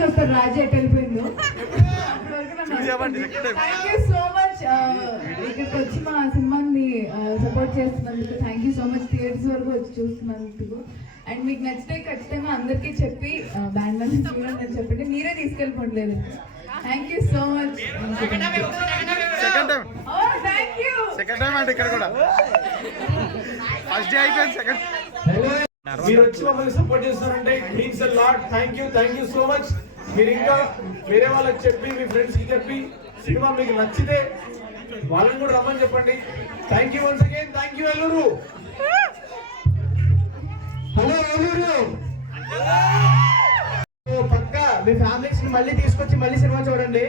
చూస్తారు రాజు ఎట్ వెళ్ళిపోయిందో. థ్యాంక్ యూ సో మచ్ ఇక్కడికి వచ్చి మా సినిమాని సపోర్ట్ చేస్తున్నందుకు. Thank you so much theatres వరకు వచ్చి చూస్తున్నందుకు. అండ్ మీకు నచ్చితే ఖచ్చితంగా అందరికీ చెప్పి బ్యాండ్ మంది చూడండి అని చెప్పండి. మీరే తీసుకెళ్ళిపోవట్లేదు. Thank you so much. మీరు వచ్చి మమ్మల్ని సపోర్ట్ చేస్తారంటే it means a lot. Thank you so much. మీరు ఇంకా వేరే వాళ్ళకి చెప్పి మీ ఫ్రెండ్స్ కి చెప్పి సినిమా మీకు నచ్చితే వాళ్ళని కూడా రమ్మని చెప్పండి. Thank you once again. Thank you Eluru. Hello Eluru, పక్కా మీ ఫ్యామిలీస్ ని మళ్ళీ తీసుకొచ్చి మళ్ళీ సినిమా చూడండి.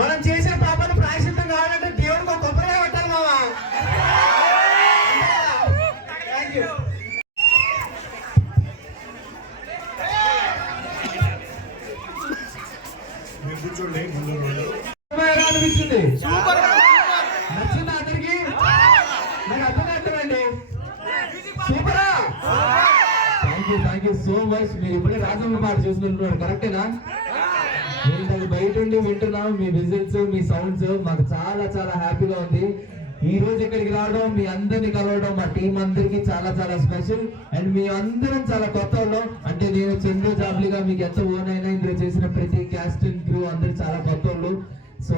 మనం చేసే పాపాలు ప్రాయశ్చిత్తం కావాలంటే దేవుడికి ఒక కొబ్బరిగా పెట్టాలి మామా. Thank you. అనిపిస్తుంది. నచ్చిందా అందరికి? నాకు అర్థమవుతుందండి. సూపరా. Thank you so much. మీరు ఇప్పుడే రాజమ్మ పాట చూసుకుంటున్నారు, కరెక్టేనా? నేను బయట ఉండి వింటున్నాం మీ విజిల్స్, మీ సౌండ్స్. మాకు చాలా చాలా హ్యాపీగా ఉంది. ఈ రోజు ఇక్కడికి రావడం, మీ అందరినీ కలవడం మా టీం అందరికి చాలా చాలా స్పెషల్. అండ్ మీ అందరం చాలా కొత్త వాళ్ళం. అంటే నేను చంద్ర జాబ్లీగా మీకు ఎంత ఓన్ అయినా ఇందులో చేసిన ప్రతి క్యాస్ట్ అండ్ క్రూ అందరు చాలా కొత్త వాళ్ళు. సో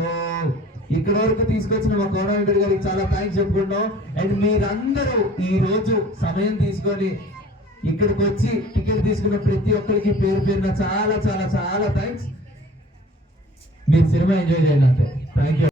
ఇక్కడ వరకు తీసుకొచ్చిన మా కోఆర్డినేటర్ గారికి చాలా థ్యాంక్స్ చెప్పుకుంటున్నాం. అండ్ మీరందరూ ఈ రోజు సమయం తీసుకొని ఇక్కడికి వచ్చి టికెట్ తీసుకున్న ప్రతి ఒక్కరికి పేరు పేరున చాలా చాలా చాలా థ్యాంక్స్. మీరు సినిమా ఎంజాయ్ చేయండి అంతే. Thank you.